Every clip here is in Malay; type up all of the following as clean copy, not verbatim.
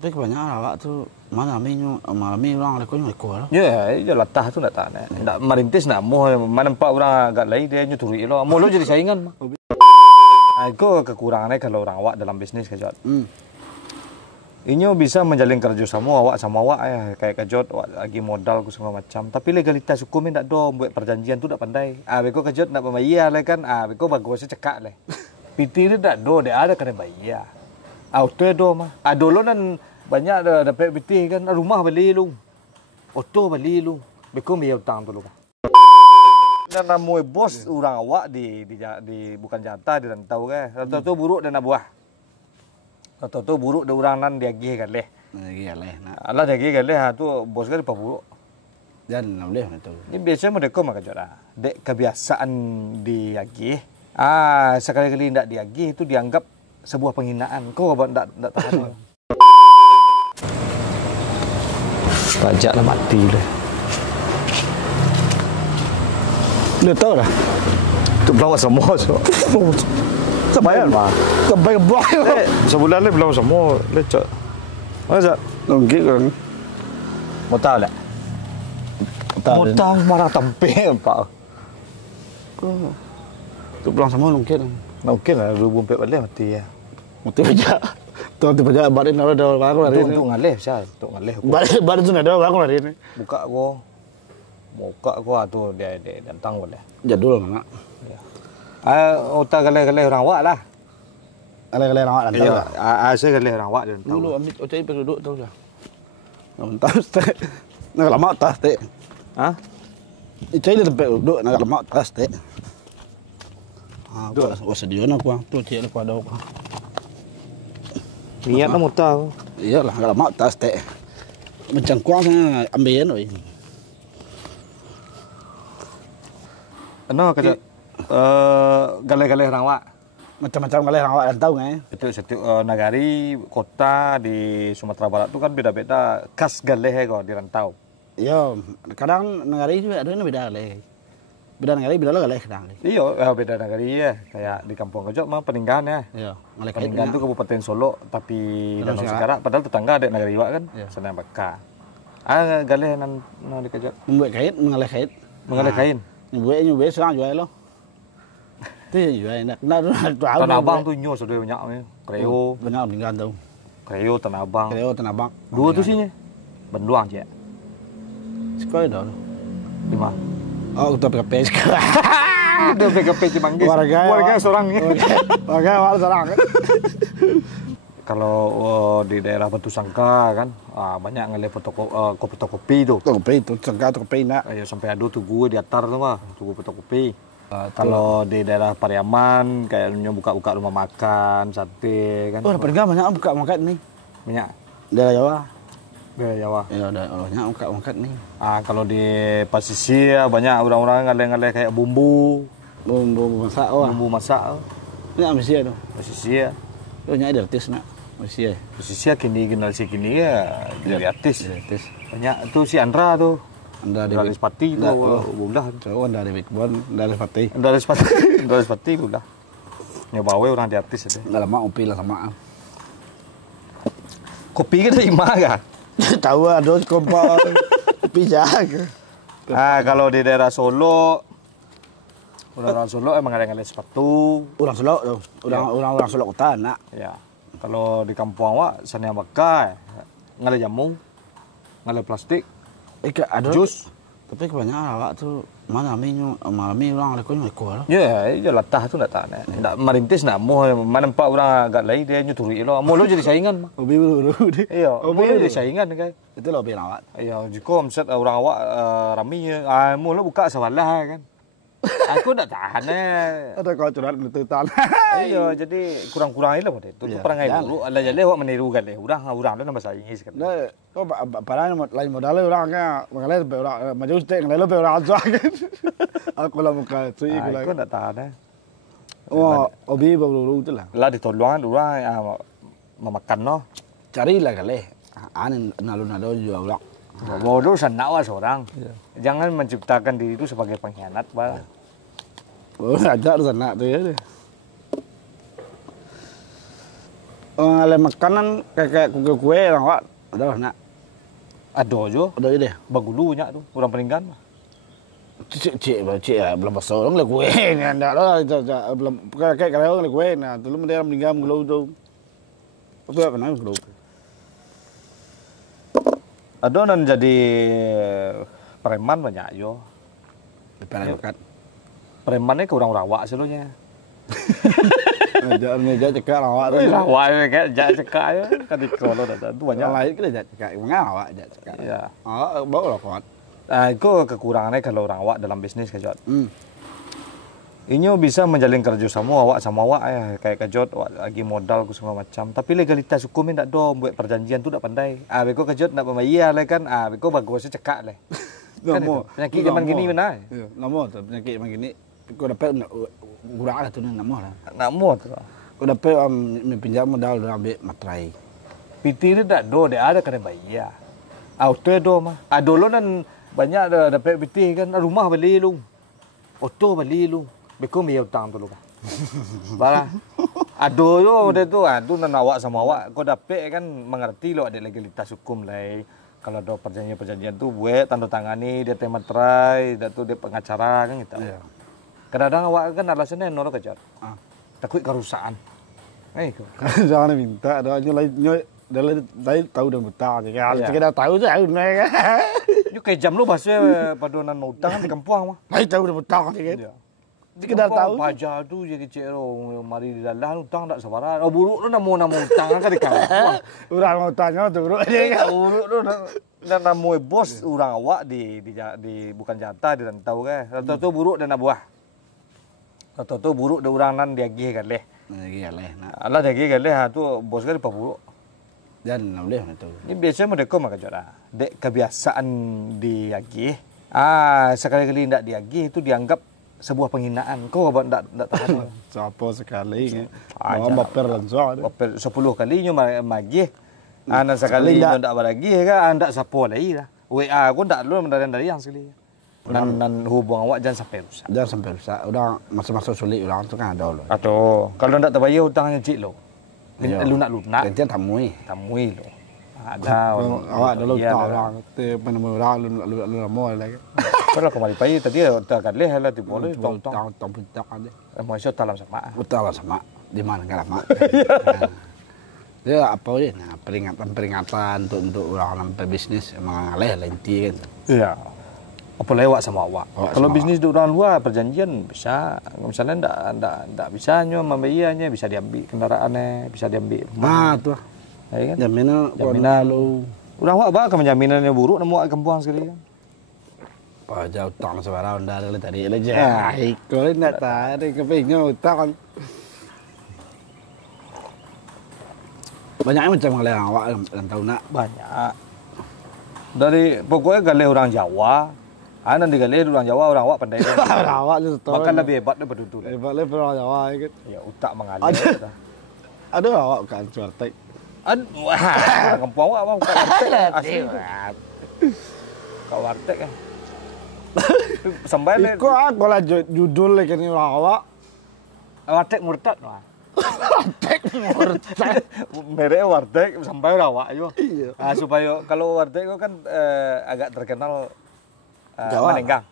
Tapi kebanyakan awak tuh malami orang lekor lah. Ya, dia latah tu nak tak nak merintis nak mau mana nampak orang agak lain dia nyuturi lo. Mau lo jadi saingan mah. Itu kekurangannya kalau orang awak dalam bisnis kejot. Inyo bisa menjalin kerjasama awak sama awak ya kayak kejot awak lagi modal ku segala macam. Tapi legalitas hukumnya tak do buat perjanjian tu tak pandai. Beko kejot nak membayar lah kan. Beko bagusnya cekak lah. PT dia tak do dia ada kena bayar. Auto do mah. Dulu kan banyak ada dapat PT kan rumah beli lu. Auto beli lu. Beko bayar hutang tu lu. Dan namoi bos orang awak di bukan jatah di rantau kan. Rantau tu buruk dan buah. Rantau tu buruk dan orang nan dia gih kan leh. Dia leh. Alah dia gih kan leh tu bos kan di buruk. Dan nak boleh tu. Ini biasanya mereka mah kejot lah. Dek kebiasaan di agih. Sekali-kali ndak diagih itu dianggap sebuah penghinaan. Kau ndak tahan. Pajak lah mati dah. Dia tahu dah. Tu belum semua so. Sebayar mah. Sebayar buah. Sebulan ni belum semua. Lecak. Masa? Nggih kan. Mau tahu tak? Mau tahu marah tampil pak. Tu pulang sama mungkin. Mungkin lah 2004 balik mati ya. Mesti baca. Tu baca barin ada baru hari ni. Tu ngalih saya, tu ngalih. Barin tu ada baru hari ni. Buka gua tu dia datang boleh. Jadul mana? Otak galih-galih orang awak lah. Galih-galih orang awak dan tahu. Saya galih orang awak dan tahu. Dulu ambil ocai pergi duduk tahu dah. Entah stek. Nak lama tas stek. Ocai dia tempat duduk nak lama tas stek. Gua sedia nak gua. Tu cik aku ada aku. Niat nak muta. Iyalah nak lama tas stek. Macam kuang sana ambil oi. Kerja galih-galih orang awak. Macam-macam galih orang awak dan tahu kan. Setiap nagari kota di Sumatera Barat tu kan beda-beda khas galih kok di rantau. Iya, kadang negara itu ada yang beda galih. Beda negara beda lah galih kadang. Iya, beda negari ya. Kayak di Kampung Kejot mah Peninggalan ya. Iya, Peninggalan itu Kabupaten Solo tapi Danau Segara padahal tetangga ada negari Iwak kan. Sana Baka. Galih nan di Kejot. Membuat kait, mengalih kait. Mengalih kain. Nyubai sekarang jual lo. Tu jual nak Tanah Abang tu nyo sudah banyak ni. Kreo. Banyak meninggal tu. Kreo Tanah Abang. Kreo Tanah Abang. Dua tu sihnya. Benduang je. Sekolah dah. Di mana? Oh, kita PKP sekolah. Dia PKP Cimanggis. Warga seorang. Warga awal seorang. Kalau di daerah Batu Sangka kan banyak ngelih fotokopi tu. Fotokopi tu Sangka fotokopi nak. Ayo sampai ada tu gua di atar tu mah, tu fotokopi. Kalau di daerah Pariaman kayaknya buka-buka rumah makan, sate kan. Oh, pergi banyak buka makan ni. Banyak. Daerah Jawa. Daerah Jawa. Ya, ada banyak buka makan ni. Kalau di pesisir banyak orang-orang ngalih-ngalih kayak bumbu masak. Bumbu masak. Ni ambil tu. Pesisir. Tu nyak ada artis nak. Pesisir. Pesisir generasi kini ya dari artis. Banyak tu si Andra tu. Anda dari Spati tu bulah. Oh, anda dari Bikbon, dari Spati. Dari Spati bulah. Nyobawe orang di artis ada. Enggak lama kopi lah sama. Kopi kan dari mana kan? Tahu ada kopi jaga. Kalau di daerah Solo orang Solo emang ada ngalih sepatu. Orang Solo tu. Orang Solo kota nak. Ya. Kalau di kampung awak sana Baka ngalih jamu, ngalih plastik. Ada jus. Tapi kebanyakan awak tu malami orang lekor lah. Ya, dia latah tu nak tak nak merintis nak mau mana nampak orang agak lain dia nyuturi lo. Mau lo jadi saingan mah. Hobi dulu dia. Iya, mau lo jadi saingan kan. Itu lo bilang awak. Iya, jika omset orang awak ramai mau lo buka sewalah kan. Aku tak tahan Ada kau curhat betul-betul. Iya, jadi kurang-kurang lah itu. Itu perangai dulu. Ala jale awak meniru kan leh. Orang tu nama saingi sekarang. Nah, kau parah lain modal orang kan. Mengalir orang maju stek lain lo orang aja kan. Aku lah muka cuy aku lah. Aku tak tahan Oh, hobi baru tu lah. Lah ditolongan orang memakan no. Carilah kali. Anin nalun-nalun juga ulang. Bodoh senak seorang. Jangan menciptakan diri itu sebagai pengkhianat, Bang. Oh, ada tu senak tu ya. Oleh makanan kayak kue-kue orang Wak. Ada nak. Ada jo. Ada ide. Bagulu nya tu. Orang peninggan. Cik ya belum pasal orang le kue ni anda lah belum kayak orang le kue nah dulu dia meninggal gulu tu. Apa kenal gulu. Ada nan jadi preman banyak jo. Depan dekat. Premannya ke orang Rawak seluruhnya. Jangan cekak Rawak tu. Rawak kayak jak cekak ya. Kan di Krono dah tu banyak. Yang lain kita jak cekak. Mengal Rawak jak cekak. Ya. Bawa lah kuat. Itu kekurangannya kalau orang awak dalam bisnis kejot. Inyo bisa menjalin kerjasama awak sama awak ya kayak kejot awak lagi modal ku semua macam. Tapi legalitas hukumnya ndak do buat perjanjian tu ndak pandai. Beko kejot ndak pembayar lah kan. Beko bagus cekak lah. Kan itu. Penyakit zaman gini benar. Ya, namo tu penyakit zaman gini. Kau dapat kurang lah tu namo lah. Namo tu. Kau dapat pinjam modal dah ambil materai. PT ni ndak do dia ada kena bayar. Auto do mah. Dulu nan banyak dah dapat PT kan rumah beli lu. Auto beli lu. Beko bayar hutang tu lu kan. Barang. Ado yo dia tu tu nan awak sama awak kau dapat kan mengerti lo ada legalitas hukum lah. Kalau ada perjanjian tu buat tanda tangani dia tema materai, dia tu dia pengacara kan gitu. Ya. Kadang-kadang awak kan alasannya nolak kejar. Takut kerusakan. Jangan minta, dah lain dari tahu dah betul. Kita dah tahu je, naik. Yo kayak jam lu bahasa padonan utang di kampung mah. Lain tahu dah betul kan. Kita dah tahu. Pajak tu je kecil mari di dalam utang tak sabaran. Buruk lu namo utang kan di kampung. Urang mau tanya tu buruk dia. Buruk lu dan namo bos urang awak di bukan jatah di rantau kan. Rantau tu buruk dan buah. Rantau tu buruk dan urang nan diagih kan leh. Diagih leh. Allah diagih kan leh tu bos kan buruk. Dan boleh tu. Ini biasanya mereka maka jora. Dek kebiasaan diagih. Sekali-kali ndak diagih itu dianggap sebuah penghinaan. Kau abang tak tahan. Siapa sekali. Mau baper langsung. Baper 10 kali nyo magih. Anda sekali nyo tak beragih kan anda sapo lagi lah. WA aku tak lu dari yang sekali. Dan hubung awak jangan sampai rusak. Jangan sampai rusak. Udah masa-masa sulit orang tu kan ada lo. Atau kalau ndak terbayar hutangnya cik lo. Lunak. Gantian tamui lo. Ada awak ada lo tahu orang. Tu penemuan orang lu lama lagi. Kalau kembali pagi tadi tak leh lah tu boleh tong ada. Masuk dalam sama. Betul lah sama. Di mana kan lama. Dia apa dia? Nah, peringatan untuk orang sampai bisnis emang leh lenti kan. Iya. Apa lewat sama awak. Kalau bisnis di orang luar perjanjian bisa. Misalnya ndak bisa nyo membayarnya bisa diambil kendaraannya, bisa diambil. Tu. Ya kan? Jaminan lu. Orang awak apa jaminannya buruk nemu kampung sekali kan. Jauh utang sebarang dari tadi aja. Kau ni nak tahu kepingin utang. Banyak macam galih awak dan tahu nak. Banyak. Dari pokoknya galih orang Jawa. Nanti galih orang Jawa orang awak pandai. Orang awak tu tahu. Makan lebih hebat daripada itu. Hebat lebih orang Jawa kan. Ya utak mengalir. Ada awak kan cuartek. Wah, kampung awak bukan warteg asli. Kau warteg kan. Sampai ni. Kau aku lah judul lagi ni awak. Warteg murtad lah. Warteg murtad. Merek warteg sampai awak ayo. Iya. Supaya kalau warteg itu kan agak terkenal menenggang.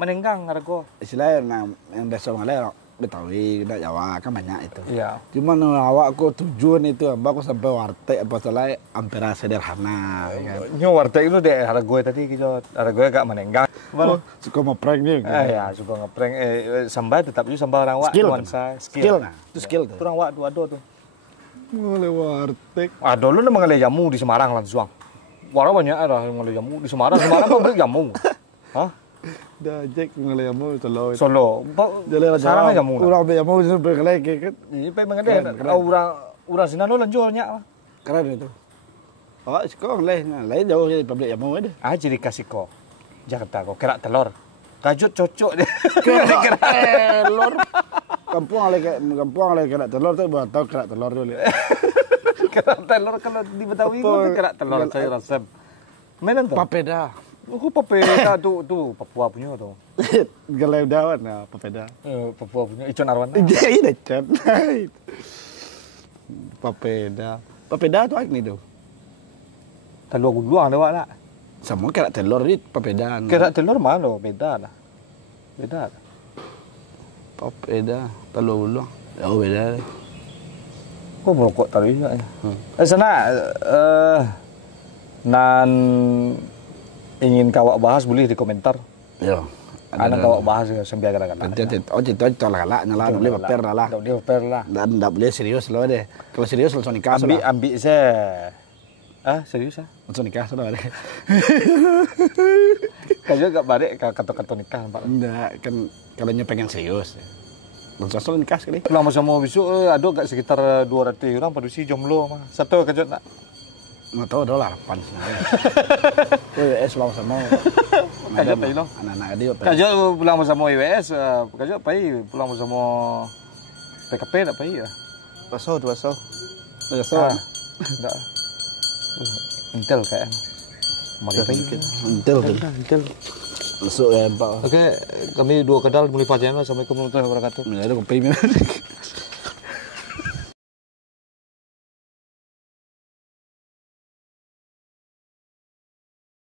Menenggang harga. Istilahnya yang biasa mengalir Betawi, kita Jawa kan banyak itu. Iya. Cuma awak aku tujuan itu aku sampai warteg apa salah hampir sederhana. Nyo warteg itu deh harga tadi kita harga agak menenggang. Suka ngeprank dia. Ya suka ngeprank. Sampai tetap juga sampai orang awak. Skill nah. Itu skill tu. Orang awak tu ada tu. Mulai warteg. Dulu nak mengalih jamu di Semarang langsung. Orang banyak ada yang mengalih jamu di Semarang. Semarang pabrik jamu. Hah? Dah Jack mengalih jamu Solo. Sekarang jamu. Orang jamu itu berkelai kan. Ini pengen orang sini lo lanjutnya. Keren itu. Oh, sekolah lain jauh jadi pabrik jamu ada. Jadi kasih kok. Jakarta kok kerak telur. Kajut cocok dia. Kerak telur. Kampung ale kerak telur tu buat tahu kerak telur dulu. Kerak telur kalau di Betawi itu kerak telur saya rasa. Mana tu? Papeda. Oh, papeda tu Papua punya tu. Galai dawan papeda. Papua punya Icon Arwan. Jadi icon. Papeda. Papeda tu ni tu. Telur guluang dia buat tak? Sama kerak telur ni papeda. Kerak telur mana? Beda lah. Beda lah. Papeda, telur gulung. Oh beda. Kau merokok tadi juga ya. Sana nan ingin kawak bahas boleh di komentar. Ya. Anak kawak bahas sambil agak-agak. Cerita lah, nyala boleh paper lah. Tak boleh paper lah. Dan tak boleh serius lah deh. Kalau serius langsung nikah Ambil sudah. ambil saya. Serius ah? Langsung nikah sudah deh. Kayaknya gak balik kata-kata nikah Pak. Enggak, kan kalau pengen serius. Langsung nikah sekali. Pulang sama besok ada gak sekitar 200 orang padusi jomblo mah. Satu kejut nak. Nggak tahu dah lah, pan sebenarnya. WWS pulang sama. Kajut pai lo. Anak-anak dia. Kajut pulang sama IWS, kajut pai pulang sama PKP tak pai ya. Baso. Enggak. Intel kayak. Mari pai kita. Intel. Masuk ya, Pak. Oke, kami dua kedal mulai pacaran. Assalamualaikum warahmatullahi wabarakatuh. Ada kopi